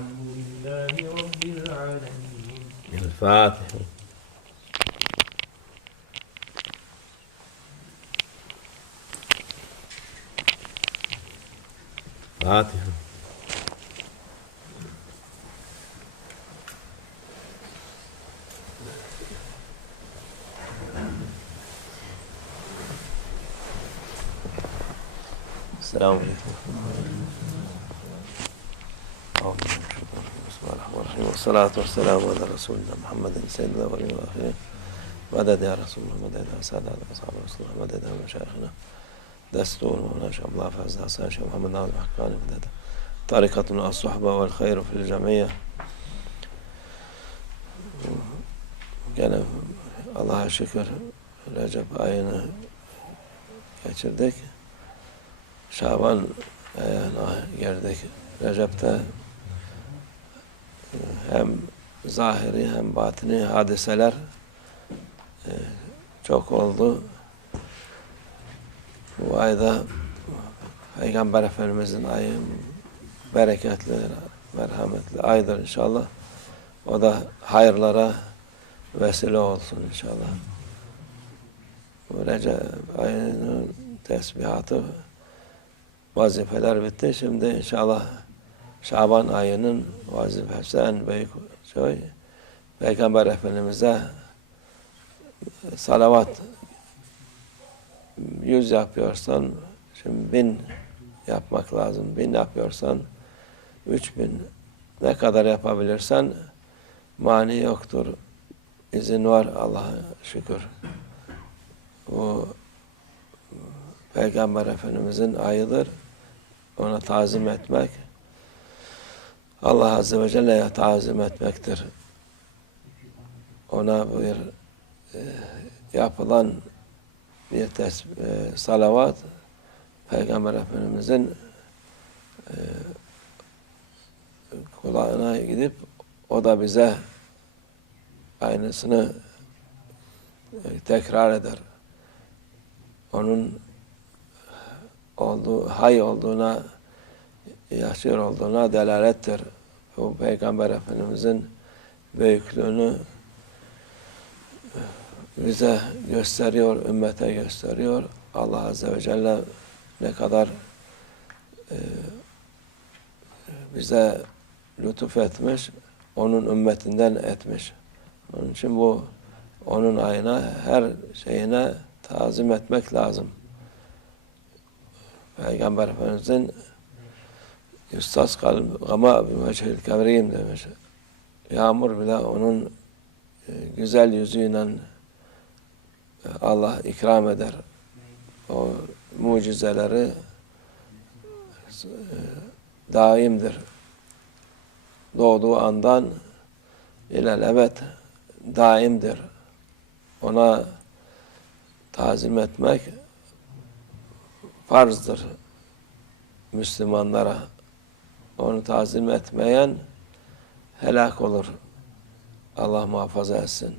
والحمد لله رب العالمين. الفاتحة فاتحة السلام عليكم. Salatu vesselamu ala Resulina Muhammedin seyyidina ve lillahi. Meded ya Resulullah, meded ya saadet ashabı Resulullah, meded ya meşayihine. Destu ul mevla şabla fezda hasan şah Muhammed Nazım Hakkani meded. Tarikatun as suhba vel hayru fil cemiyye. Gene Allah'a şükür Recep ayını geçirdik. Şaban ayına girdik. Recep'te hem zahiri hem batini hadiseler e, çok oldu. Bu ayda Peygamber Efendimizin ayı bereketli, merhametli aydır inşallah. O da hayırlara vesile olsun inşallah. Bu Recep ayının tesbihatı vazifeler bitti. Şimdi inşallah Şaban ayının vazifesi en büyük şey Peygamber Efendimiz'e salavat yüz yapıyorsan şimdi bin yapmak lazım. Bin yapıyorsan üç bin ne kadar yapabilirsen mani yoktur. İzin var Allah'a şükür. Bu Peygamber Efendimizin ayıdır. Ona tazim etmek Allah Azze ve Celle'ye tazim etmektir. Ona bir e, yapılan bir tes, e, salavat Peygamber Efendimizin e, kulağına gidip o da bize aynısını e, tekrar eder. Onun olduğu, hay olduğuna, yaşıyor olduğuna delalettir. Bu Peygamber Efendimizin büyüklüğünü bize gösteriyor, ümmete gösteriyor. Allah Azze ve Celle ne kadar e, bize lütuf etmiş, onun ümmetinden etmiş. Onun için bu onun ayına, her şeyine tazim etmek lazım. Peygamber Efendimiz'in Üstaz gama bir meçhil kevriyim demiş. Yağmur bile onun e, güzel yüzüyle e, Allah ikram eder. O mucizeleri e, daimdir. Doğduğu andan ilelebet daimdir. Ona tazim etmek farzdır Müslümanlara. Onu tazim etmeyen helak olur. Allah muhafaza etsin.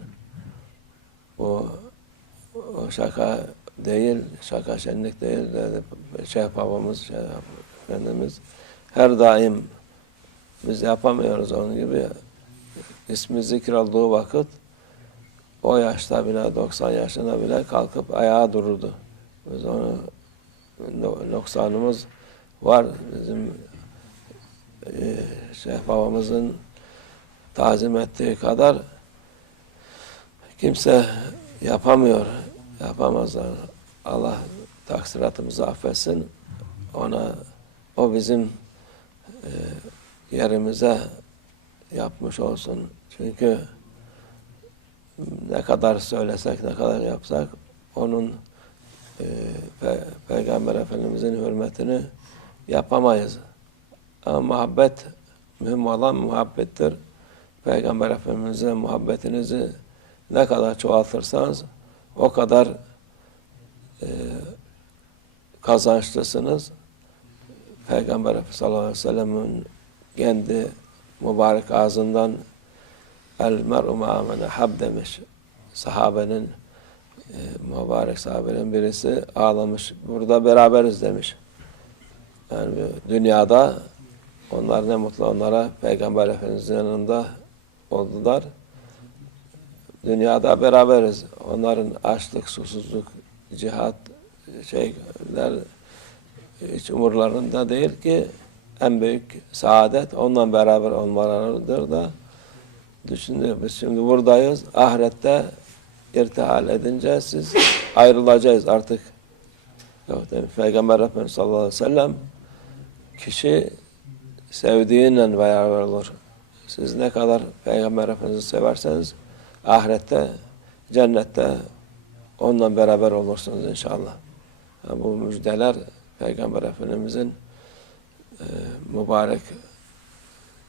Bu o şaka değil, şaka şenlik değil dedi. Şeyh babamız, Şeyh Efendimiz her daim biz yapamıyoruz onun gibi. İsmi zikir olduğu vakit o yaşta bile 90 yaşında bile kalkıp ayağa dururdu. Biz onu noksanımız var. Bizim Şeyh babamızın tazim ettiği kadar kimse yapamıyor. Yapamazlar. Allah taksiratımızı affetsin. Ona o bizim e, yerimize yapmış olsun. Çünkü ne kadar söylesek, ne kadar yapsak onun e, Pe Peygamber Efendimizin hürmetini yapamayız. Ama muhabbet, mühim olan muhabbettir. Peygamber Efendimiz'e muhabbetinizi ne kadar çoğaltırsanız o kadar e, kazançlısınız. Peygamber Efendimiz sallallahu aleyhi ve sellem'in kendi mübarek ağzından el mer'u ma'amene hab demiş. Sahabenin e, mübarek sahabenin birisi ağlamış. Burada beraberiz demiş. Yani dünyada Onlar ne mutlu onlara Peygamber Efendimiz'in yanında oldular. Dünyada beraberiz. Onların açlık, susuzluk, cihat şeyler hiç umurlarında değil ki en büyük saadet onunla beraber olmalarıdır da düşünün biz şimdi buradayız. Ahirette irtihal edince siz ayrılacağız artık. Peygamber Efendimiz sallallahu aleyhi ve sellem kişi sevdiğinle beraber olur. Siz ne kadar Peygamber Efendimiz'i severseniz ahirette, cennette onunla beraber olursunuz inşallah. Ha, bu müjdeler Peygamber Efendimiz'in e, mübarek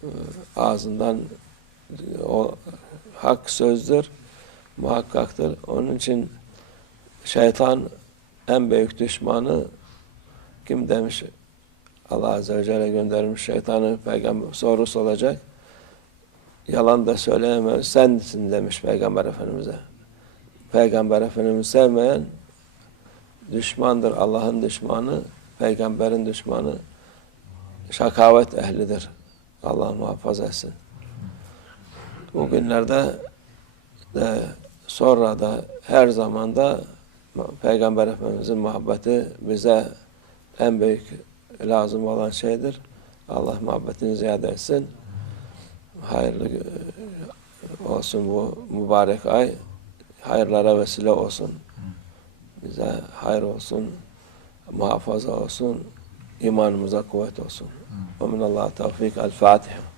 e, ağzından o hak sözdür, muhakkaktır. Onun için şeytan en büyük düşmanı kim demiş? Allah Azze ve Celle göndermiş şeytanı peygamber sorusu olacak. Yalan da söyleyemez. Sensin demiş Peygamber Efendimiz'e. Peygamber Efendimiz'i sevmeyen düşmandır. Allah'ın düşmanı, peygamberin düşmanı şakavet ehlidir. Allah muhafaza etsin. Bugünlerde de sonra da her zamanda Peygamber Efendimiz'in muhabbeti bize en büyük lazım olan şeydir. Allah muhabbetini ziyade etsin. Hayırlı e, olsun bu mübarek ay. Hayırlara vesile olsun. Bize hayır olsun. Muhafaza olsun. imanımıza kuvvet olsun. Ve minallah tevfik. El Fatiha.